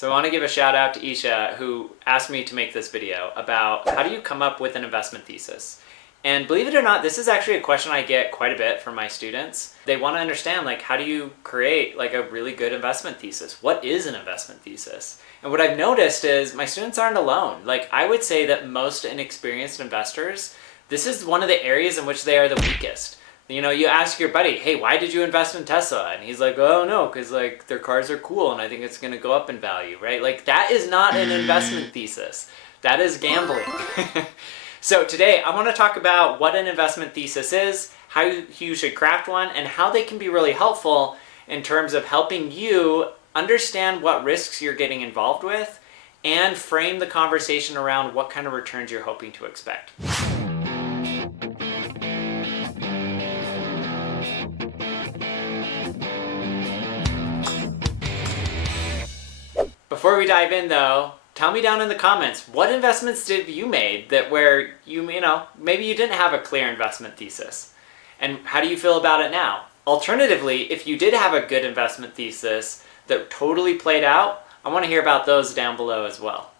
So I want to give a shout out to Isha, who asked me to make this video about how do you come up with an investment thesis. And believe it or not, this is actually a question I get quite a bit from my students. They want to understand, like, how do you create like a really good investment thesis? What is an investment thesis? And what I've noticed is my students aren't alone. Like, I would say that most inexperienced investors, this is one of the areas in which they are the weakest. You know, you ask your buddy, hey, why did you invest in Tesla? And he's like, oh no, because like their cars are cool and I think it's going to go up in value, right? Like, that is not an investment thesis. That is gambling. So today I want to talk about what an investment thesis is, how you should craft one, and how they can be really helpful in terms of helping you understand what risks you're getting involved with and frame the conversation around what kind of returns you're hoping to expect. Before we dive in though, tell me down in the comments, what investments did you made that where you know, maybe you didn't have a clear investment thesis? And how do you feel about it now? Alternatively, if you did have a good investment thesis that totally played out, I want to hear about those down below as well.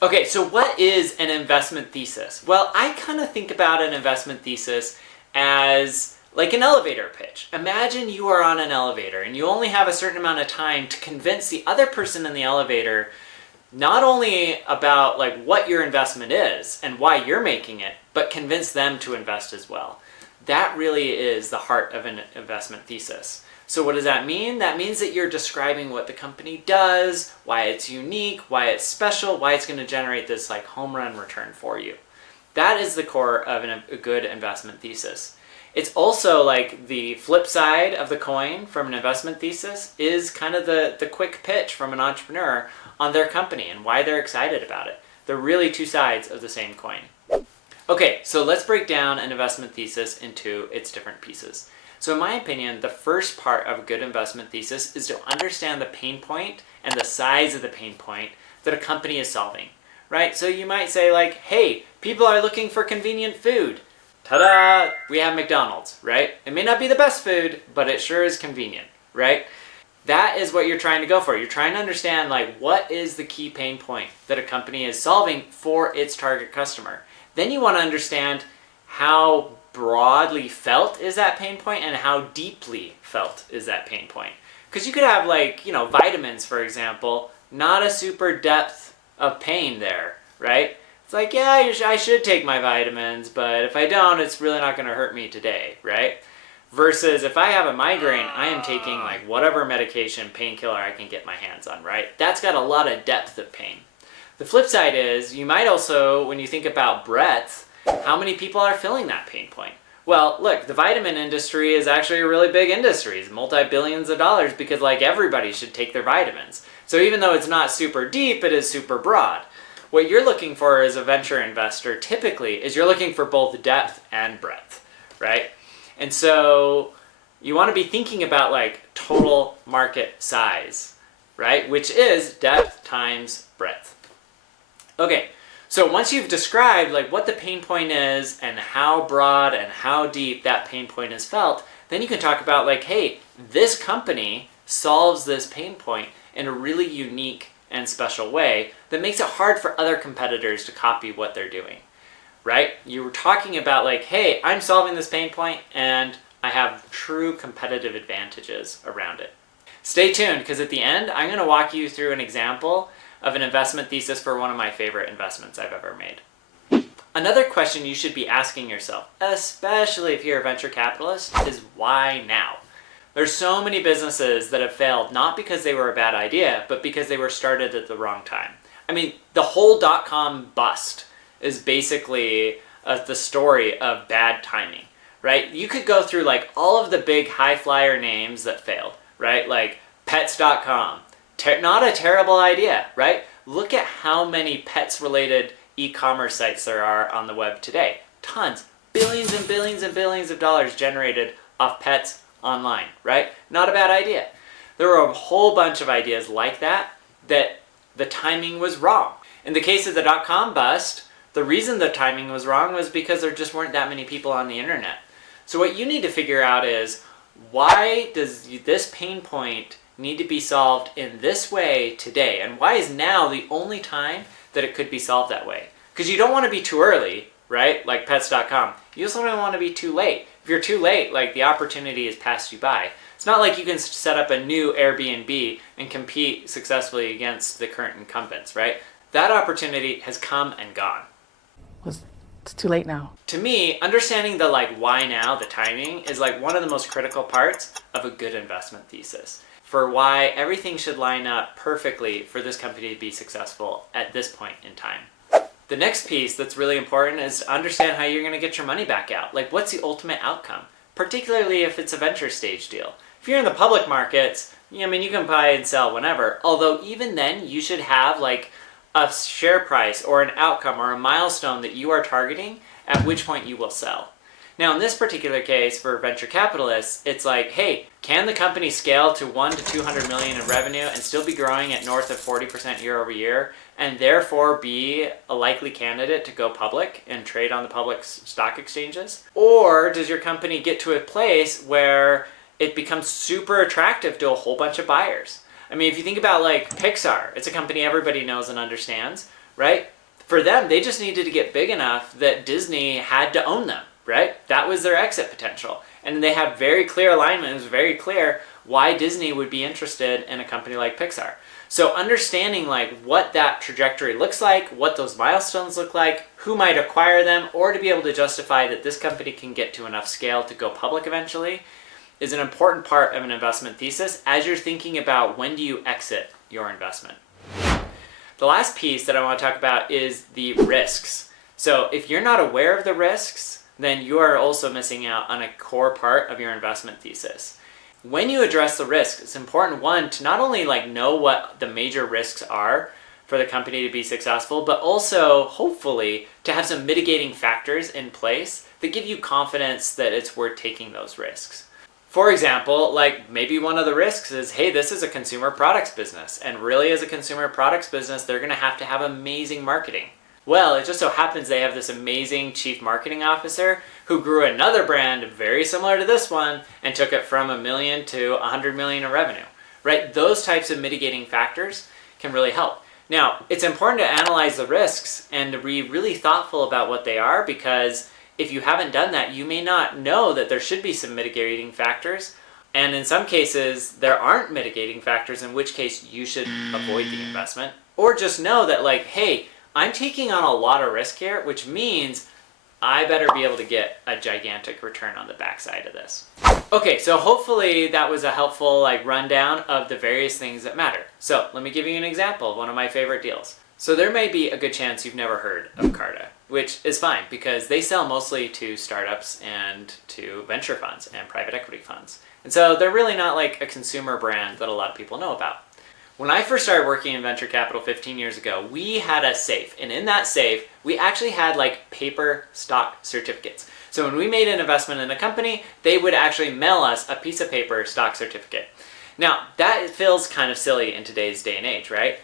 Okay, so what is an investment thesis? Well, I kind of think about an investment thesis as like an elevator pitch. Imagine you are on an elevator and you only have a certain amount of time to convince the other person in the elevator not only about like what your investment is and why you're making it, but convince them to invest as well. That really is the heart of an investment thesis. So what does that mean? That means that you're describing what the company does, why it's unique, why it's special, why it's going to generate this like home run return for you. That is the core of a good investment thesis. It's also like the flip side of the coin from an investment thesis is kind of the quick pitch from an entrepreneur on their company and why they're excited about it. They're really two sides of the same coin. Okay, so let's break down an investment thesis into its different pieces. So in my opinion, the first part of a good investment thesis is to understand the pain point and the size of the pain point that a company is solving, right? So you might say like, hey, people are looking for convenient food. Ta-da! We have McDonald's, right? It may not be the best food, but it sure is convenient, right? That is what you're trying to go for. You're trying to understand like what is the key pain point that a company is solving for its target customer. Then you want to understand how broadly felt is that pain point and how deeply felt is that pain point. Because you could have like, you know, vitamins, for example, not a super depth of pain there, right? It's like, yeah, I should take my vitamins, but if I don't, it's really not going to hurt me today, right? Versus if I have a migraine, I am taking like whatever medication, painkiller I can get my hands on, right? That's got a lot of depth of pain. The flip side is, you might also, when you think about breadth, how many people are filling that pain point? Well, look, the vitamin industry is actually a really big industry. It's multi-billions of dollars because like everybody should take their vitamins. So even though it's not super deep, it is super broad. What you're looking for as a venture investor typically is you're looking for both depth and breadth, right? And so you want to be thinking about like total market size, right? Which is depth times breadth. Okay, so once you've described like what the pain point is and how broad and how deep that pain point is felt, then you can talk about like, hey, this company solves this pain point in a really unique and special way that makes it hard for other competitors to copy what they're doing, right? You were talking about like, hey, I'm solving this pain point and I have true competitive advantages around it. Stay tuned, because at the end, I'm going to walk you through an example of an investment thesis for one of my favorite investments I've ever made. Another question you should be asking yourself, especially if you're a venture capitalist, is why now? There's so many businesses that have failed, not because they were a bad idea, but because they were started at the wrong time. I mean, the whole dot-com bust is basically the story of bad timing, right? You could go through like all of the big high flyer names that failed, right? Like pets.com, not a terrible idea, right? Look at how many pets related e-commerce sites there are on the web today. Tons, billions and billions and billions of dollars generated off pets online, right? Not a bad idea. There were a whole bunch of ideas like that the timing was wrong. In the case of the dot-com bust, the reason the timing was wrong was because there just weren't that many people on the internet. So what you need to figure out is, why does this pain point need to be solved in this way today? And why is now the only time that it could be solved that way? Because you don't want to be too early, right? Like pets.com. You also don't want to be too late. If you're too late, like the opportunity has passed you by. It's not like you can set up a new Airbnb and compete successfully against the current incumbents, right? That opportunity has come and gone. It's too late now. To me, understanding the why now, the timing, is one of the most critical parts of a good investment thesis for why everything should line up perfectly for this company to be successful at this point in time. The next piece that's really important is to understand how you're going to get your money back out. What's the ultimate outcome? Particularly if it's a venture stage deal. If you're in the public markets, you can buy and sell whenever. Although even then, you should have a share price or an outcome or a milestone that you are targeting at which point you will sell. Now, in this particular case for venture capitalists, it's hey, can the company scale to 1 to 200 million in revenue and still be growing at north of 40% year over year and therefore be a likely candidate to go public and trade on the public stock exchanges? Or does your company get to a place where it becomes super attractive to a whole bunch of buyers? If you think about Pixar, it's a company everybody knows and understands, right? For them, they just needed to get big enough that Disney had to own them, right? That was their exit potential. And they had very clear alignment. It was very clear why Disney would be interested in a company like Pixar. So understanding what that trajectory looks like, what those milestones look like, who might acquire them, or to be able to justify that this company can get to enough scale to go public eventually, is an important part of an investment thesis as you're thinking about when do you exit your investment. The last piece that I want to talk about is the risks. So if you're not aware of the risks, then you are also missing out on a core part of your investment thesis. When you address the risks, it's important, one, to not only know what the major risks are for the company to be successful, but also hopefully to have some mitigating factors in place that give you confidence that it's worth taking those risks. For example, maybe one of the risks is, hey, this is a consumer products business, and really as a consumer products business, they're going to have amazing marketing. Well, it just so happens they have this amazing chief marketing officer who grew another brand very similar to this one and took it from $1 million to $100 million in revenue, right? Those types of mitigating factors can really help. Now, it's important to analyze the risks and to be really thoughtful about what they are, because if you haven't done that, you may not know that there should be some mitigating factors. And in some cases, there aren't mitigating factors, in which case you should avoid the investment. Or just know that hey, I'm taking on a lot of risk here, which means I better be able to get a gigantic return on the backside of this. Okay, so hopefully that was a helpful rundown of the various things that matter. So let me give you an example of one of my favorite deals. So there may be a good chance you've never heard of Carta, which is fine because they sell mostly to startups and to venture funds and private equity funds. And so they're really not a consumer brand that a lot of people know about. When I first started working in venture capital 15 years ago, we had a safe. And in that safe, we actually had paper stock certificates. So when we made an investment in a company, they would actually mail us a piece of paper stock certificate. Now, that feels kind of silly in today's day and age, right?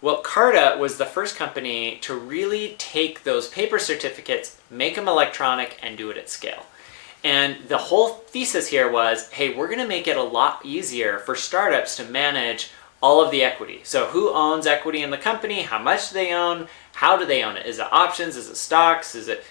Well, Carta was the first company to really take those paper certificates, make them electronic, and do it at scale. And the whole thesis here was, hey, we're going to make it a lot easier for startups to manage all of the equity. So who owns equity in the company? How much do they own? How do they own it? Is it options? Is it stocks? Is it,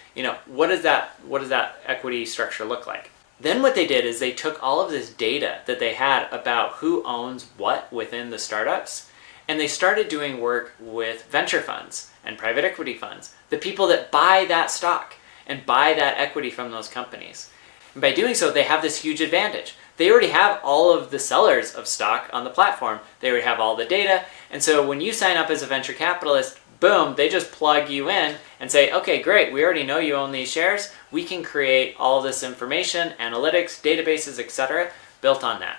what does that equity structure look like? Then what they did is they took all of this data that they had about who owns what within the startups, and they started doing work with venture funds and private equity funds, the people that buy that stock and buy that equity from those companies. And by doing so, they have this huge advantage. They already have all of the sellers of stock on the platform. They already have all the data. And so when you sign up as a venture capitalist, boom, they just plug you in and say, okay, great, we already know you own these shares. We can create all this information, analytics, databases, etc., built on that.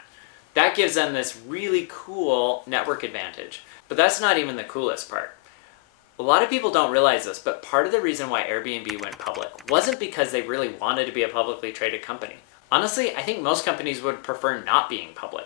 That gives them this really cool network advantage. But that's not even the coolest part. A lot of people don't realize this, but part of the reason why Airbnb went public wasn't because they really wanted to be a publicly traded company. Honestly, I think most companies would prefer not being public.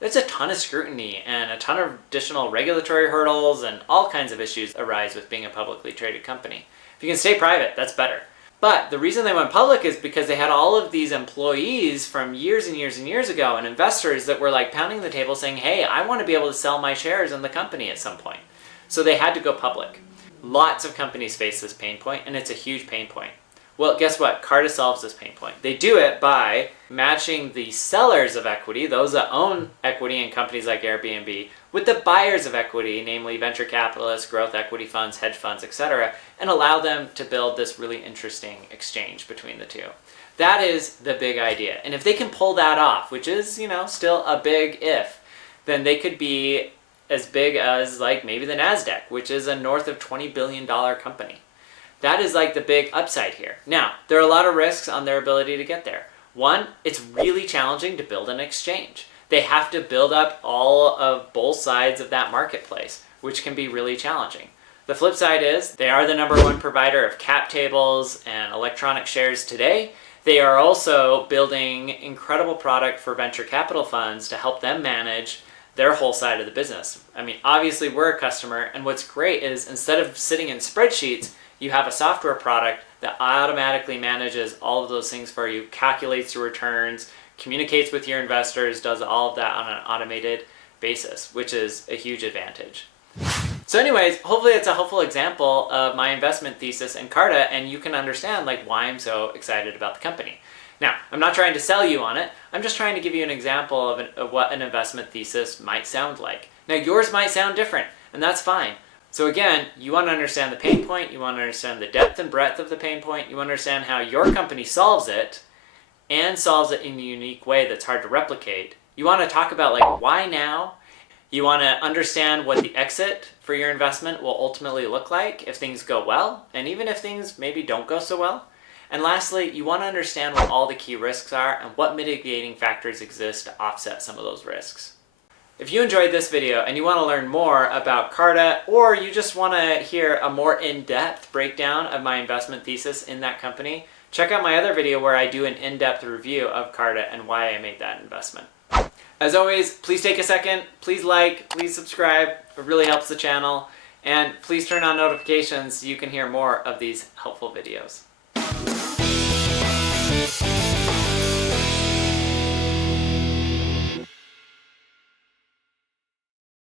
There's a ton of scrutiny and a ton of additional regulatory hurdles and all kinds of issues arise with being a publicly traded company. If you can stay private, that's better. But the reason they went public is because they had all of these employees from years and years and years ago and investors that were like pounding the table saying, hey, I want to be able to sell my shares in the company at some point. So they had to go public. Lots of companies face this pain point, and it's a huge pain point. Well, guess what? Carta solves this pain point. They do it by matching the sellers of equity, those that own equity in companies like Airbnb, with the buyers of equity, namely venture capitalists, growth equity funds, hedge funds, etc., and allow them to build this really interesting exchange between the two. That is the big idea. And if they can pull that off, which is, still a big if, then they could be as big as like maybe the NASDAQ, which is a north of $20 billion company. That is like the big upside here. Now, there are a lot of risks on their ability to get there. One, it's really challenging to build an exchange. They have to build up all of both sides of that marketplace, which can be really challenging. The flip side is they are the number one provider of cap tables and electronic shares today. They are also building incredible product for venture capital funds to help them manage their whole side of the business. I mean, obviously we're a customer, and what's great is instead of sitting in spreadsheets, you have a software product that automatically manages all of those things for you, calculates your returns, communicates with your investors, does all of that on an automated basis, which is a huge advantage. So anyways, hopefully it's a helpful example of my investment thesis in Carta, and you can understand like why I'm so excited about the company. Now, I'm not trying to sell you on it. I'm just trying to give you an example of what an investment thesis might sound like. Now, yours might sound different, and that's fine. So again, you want to understand the pain point, you want to understand the depth and breadth of the pain point, you understand how your company solves it, and solves it in a unique way that's hard to replicate. You want to talk about like why now? You want to understand what the exit for your investment will ultimately look like if things go well, and even if things maybe don't go so well. And lastly, you want to understand what all the key risks are and what mitigating factors exist to offset some of those risks. If you enjoyed this video and you want to learn more about Carta, or you just want to hear a more in-depth breakdown of my investment thesis in that company, check out my other video where I do an in-depth review of Carta and why I made that investment. As always, please take a second, please like, please subscribe, it really helps the channel, and please turn on notifications so you can hear more of these helpful videos.